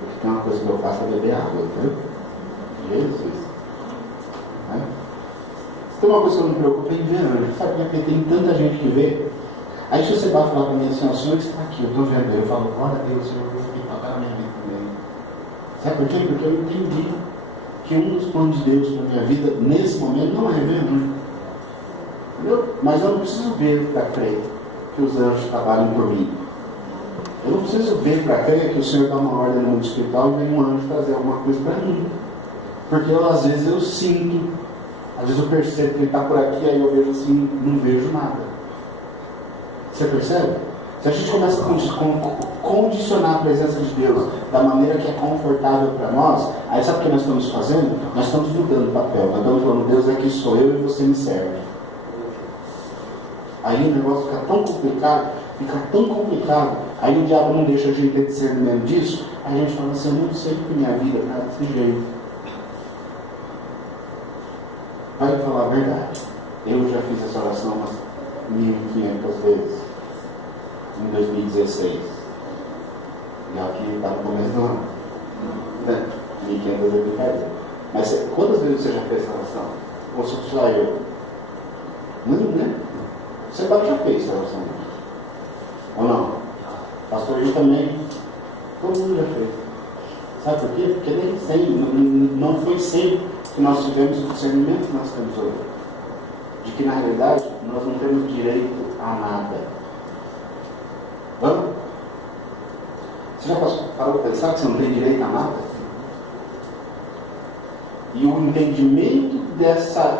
Porque tem uma coisa que eu faço é beber água, entendeu? Jesus. Né? Tem uma coisa que eu não me preocupo é em ver anjo. Sabe por quê? Tem tanta gente que vê. Aí se você vai falar para mim assim, o Senhor está aqui, eu estou vendo ele. Eu falo, glória a Deus, Senhor, eu vou tocar na minha vida também. Sabe por quê? Porque eu entendi que um dos planos de Deus para a minha vida, nesse momento, não é ver anjo. Entendeu? Mas eu não preciso ver para crer que os anjos trabalham por mim. Eu não preciso ver para crer que o Senhor dá uma ordem no mundo espiritual e vem um anjo trazer alguma coisa para mim. Porque às vezes eu sinto, às vezes eu percebo que ele está por aqui, aí eu vejo assim, não vejo nada. Você percebe? Se a gente começa a condicionar a presença de Deus da maneira que é confortável para nós, aí sabe o que nós estamos fazendo? Nós estamos mudando o papel. Nós estamos falando, Deus aqui sou eu e você me serve. Aí o negócio fica tão complicado, aí o diabo não deixa a gente ter discernimento disso, aí a gente fala assim, eu não sei que minha vida está desse jeito. Vai falar a verdade. Eu já fiz essa oração umas 1.500 vezes. Em 2016. E aqui está no começo do ano. 1.500 vezes brincadeira. Mas quantas vezes você já fez essa oração? Ou só eu? Não, né? Você já fez essa oração? Ou não? Pastor eu também. Todo mundo já fez. Sabe por quê? Porque nem sempre, não foi sempre que nós tivemos o discernimento que nós temos hoje. De que na realidade nós não temos direito a nada. Vamos? Você já parou para pensar que você não tem direito a nada? E o entendimento dessa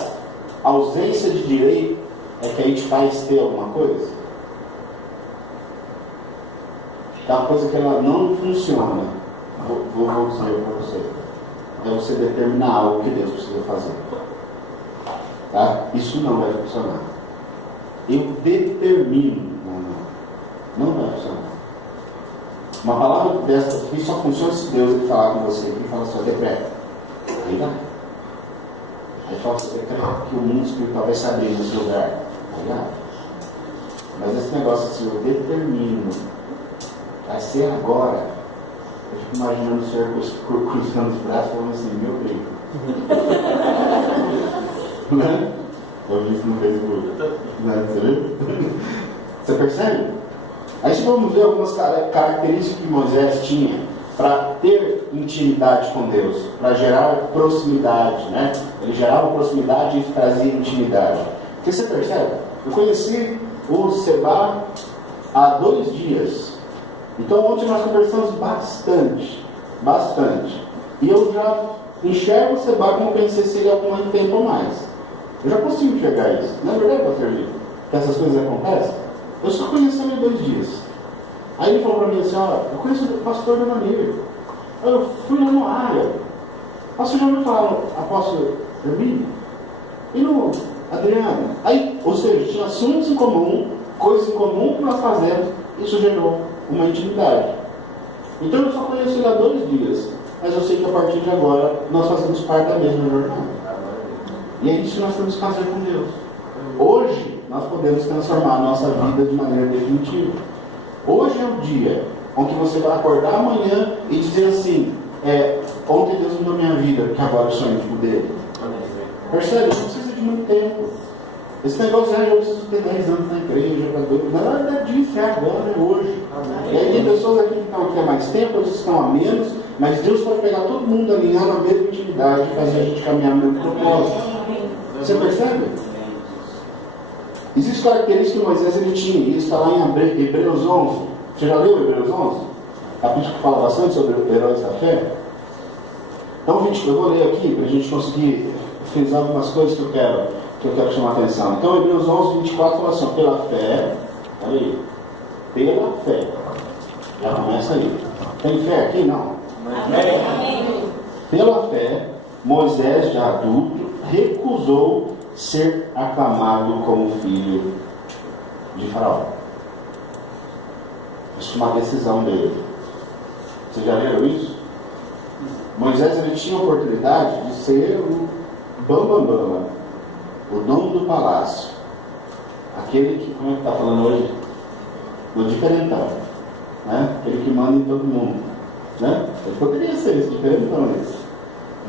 ausência de direito é que aí te faz ter alguma coisa? É uma coisa que ela não funciona. Vou dizer para você. É você determinar algo que Deus precisa fazer. Tá? Isso não vai funcionar. Eu determino. Não vai funcionar. Uma palavra dessa aqui só funciona se Deus ele falar com você e falar assim, decreta. Aí vai. Aí fala assim, decreta que o mundo espiritual vai se abrir nesse lugar. Aí vai. Mas esse negócio assim, eu determino. Vai ser agora. Eu fico imaginando o Senhor cruzando os braços falando assim, meu Deus. Né? Eu vi isso no Facebook. Né? Você viu? Você percebe? Aí vamos ver algumas características que Moisés tinha para ter intimidade com Deus, para gerar proximidade, né? Ele gerava proximidade e trazia intimidade. Porque você percebe? Eu conheci o Seba há 2 dias. Então ontem nós conversamos bastante. E eu já enxergo o Seba como pensei se ele há algum tempo ou mais. Eu já consigo enxergar isso. Não é verdade, pastor Gil? Que essas coisas acontecem? Eu só conheci ele há 2 dias. Aí ele falou para mim assim, olha, eu conheço o pastor Danilo. Eu fui lá no área. Pastor já ouviu falar no apóstolo Hermínio? E no Adriano? Aí, ou seja, tinha assuntos em comum, coisas em comum que nós fazemos. Isso gerou uma intimidade. Então eu só conheço ele há 2 dias. Mas eu sei que a partir de agora nós fazemos parte da mesma jornada. E é isso que nós temos que fazer com Deus. Hoje nós podemos transformar a nossa vida de maneira definitiva. Hoje é o dia onde você vai acordar amanhã e dizer assim, ontem Deus mudou minha vida, que agora eu sou íntimo dele. Percebe? Não precisa de muito tempo. Esse negócio eu preciso ter 10 anos na igreja, nada disso, é agora, é hoje. E aí tem pessoas aqui que estão aqui há mais tempo, outras estão há menos, mas Deus pode pegar todo mundo alinhar na mesma intimidade e fazer a gente caminhar no mesmo propósito. Você percebe? Existem características que Moisés ele tinha, e isso está lá em Hebreus 11. Você já leu Hebreus 11? Capítulo que fala bastante sobre heróis da fé. Então, eu vou ler aqui para a gente conseguir frisar algumas coisas que eu quero chamar a atenção. Então, Hebreus 11, 24 fala assim, pela fé, olha aí, pela fé. Já começa aí. Tem fé aqui? Não. Amém. Pela fé, Moisés, já adulto, recusou ser aclamado como filho de Faraó. Isso é uma decisão dele. Vocês já leram isso? Moisés ele tinha a oportunidade de ser o bambambam, o dono do palácio, aquele que, como é que está falando hoje? O diferentão, né? Aquele que manda em todo mundo, né? Ele poderia ser esse diferentão,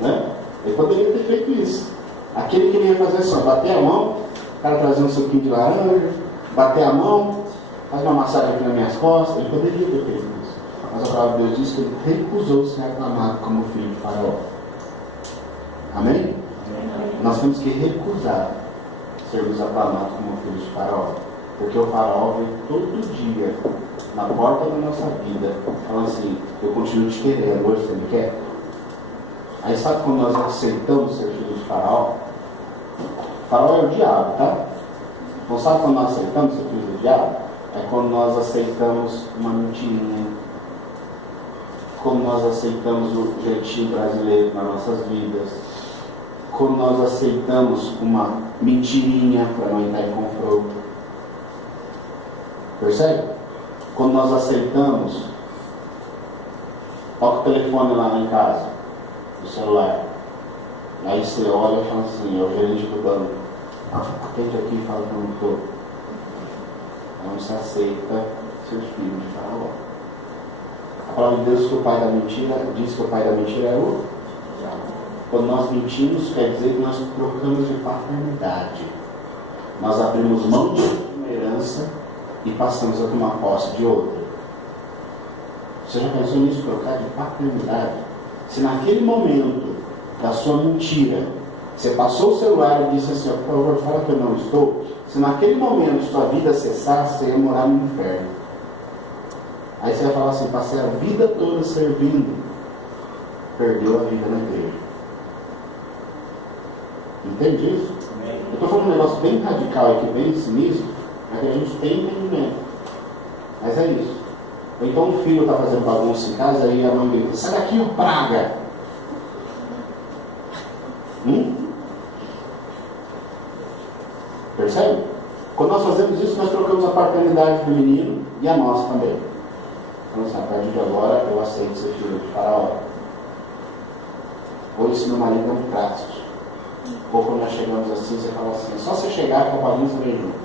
né? Ele poderia ter feito isso. Aquele que ele ia fazer assim, bater a mão, o cara trazer um suquinho de laranja, bater a mão, fazer uma massagem aqui nas minhas costas, ele poderia ter feito isso. Mas a palavra de Deus diz que ele recusou ser aclamado como filho de Faraó. Amém? Nós temos que recusar sermos aclamados como filhos de Faraó. Porque o Faraó vem todo dia na porta da nossa vida, falando assim: eu continuo te querendo, hoje você me quer? Aí sabe quando nós aceitamos ser filhos de Faraó? Faraó é o diabo, tá? Não sabe quando nós aceitamos ser filhos do diabo? É quando nós aceitamos uma mentirinha, quando nós aceitamos o jeitinho brasileiro nas nossas vidas, quando nós aceitamos uma mentirinha para não entrar em confronto. Percebe? Quando nós aceitamos, toca o telefone lá em casa, o celular, aí você olha e fala assim: é o gerente do banco, atende aqui e fala que eu não estou. Então você aceita ser filho de Faraó. A palavra de Deus diz que o pai da mentira é o diabo. Quando nós mentimos, quer dizer que nós trocamos de paternidade. Nós abrimos mão de uma herança e passamos a tomar posse de outra. Você já pensou nisso? Trocar de paternidade? Se naquele momento da sua mentira você passou o celular e disse assim: por favor, fala que eu não estou. Se naquele momento sua vida cessasse, você ia morar no inferno. Aí você vai falar assim: passei a vida toda servindo, perdeu a vida na igreja. Entende isso? Eu estou falando um negócio bem radical aqui, bem sinistro, para que a gente tenha entendimento. Mas é isso. Ou então o filho está fazendo bagunça em casa e a mãe grita: sai daqui, ô praga! Percebe? Quando nós fazemos isso, nós trocamos a paternidade do menino e a nossa também. Então, assim, a partir de agora, eu aceito ser filho de Faraó. Ou esse meu marido é um prático. Ou quando nós chegamos assim, você fala assim: é só você chegar que a bagunça vem junto.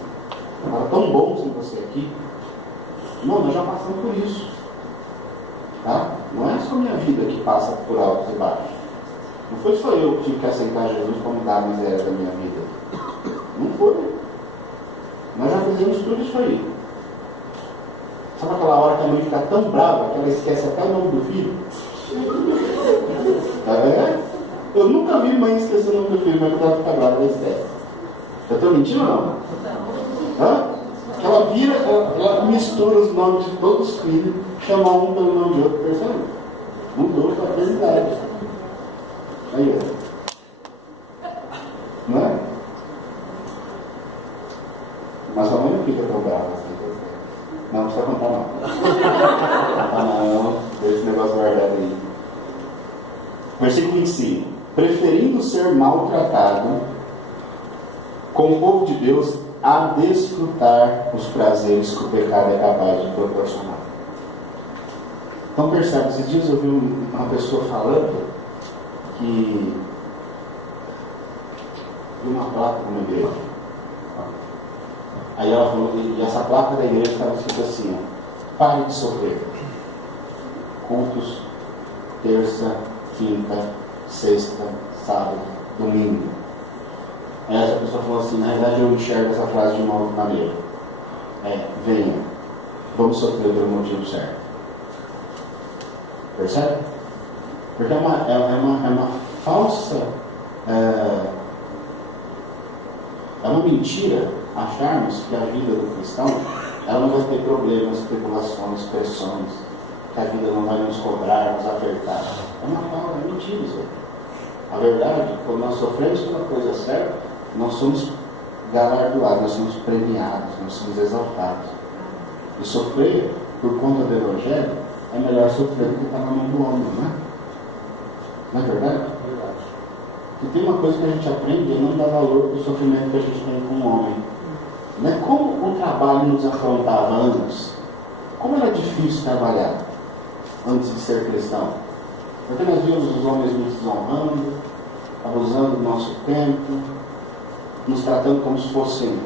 Estava tão bom sem você aqui. Não, nós já passamos por isso. Tá? Não é só minha vida que passa por altos e baixos. Não foi só eu que tive que aceitar Jesus para mudar a miséria da minha vida. Não foi. Nós já fizemos tudo isso aí. Sabe aquela hora que a mãe fica tão brava que ela esquece até o nome do filho? É? Eu nunca vi mãe esquecer o nome do filho, mas quando ela fica brava, ela esquece. Eu estou mentindo ou não? Hã? Ela vira, ela mistura os nomes de todos os filhos, chama um pelo nome de outro, percebe? Mudou a paternidade. Aí, ó. Não é? Mas a mãe não fica tão brava assim. Não precisa contar não. Não, deixa esse negócio guardado aí. Versículo 25. Preferindo ser maltratado com o povo de Deus a desfrutar os prazeres que o pecado é capaz de proporcionar. Então percebe, esses dias eu vi uma pessoa falando que viu uma placa numa igreja. Aí ela falou, e essa placa da igreja estava escrito assim: ó, pare de sofrer. Cultos, terça, quinta, sexta, sábado, domingo. Aí essa pessoa falou assim: na verdade eu enxergo essa frase de uma outra maneira. Venha, vamos sofrer pelo motivo certo. Percebe? Porque é uma falsa, é uma mentira acharmos que a vida do cristão ela não vai ter problemas, tribulações, pressões, que a vida não vai nos cobrar, nos apertar. É uma fala, é mentira isso aí. A verdade é que quando nós sofremos pela coisa certa, nós somos galardoados, nós somos premiados, nós somos exaltados. E sofrer por conta do Evangelho é melhor sofrer do que estar na mão do homem, não é? Não é verdade? É verdade. E tem uma coisa que a gente aprende é não dar valor para o sofrimento que a gente tem com o homem. Não é como o trabalho nos afrontava antes. Como era difícil trabalhar antes de ser cristão. Porque nós víamos os homens nos desonrando, abusando do nosso tempo, nos tratando como se fossem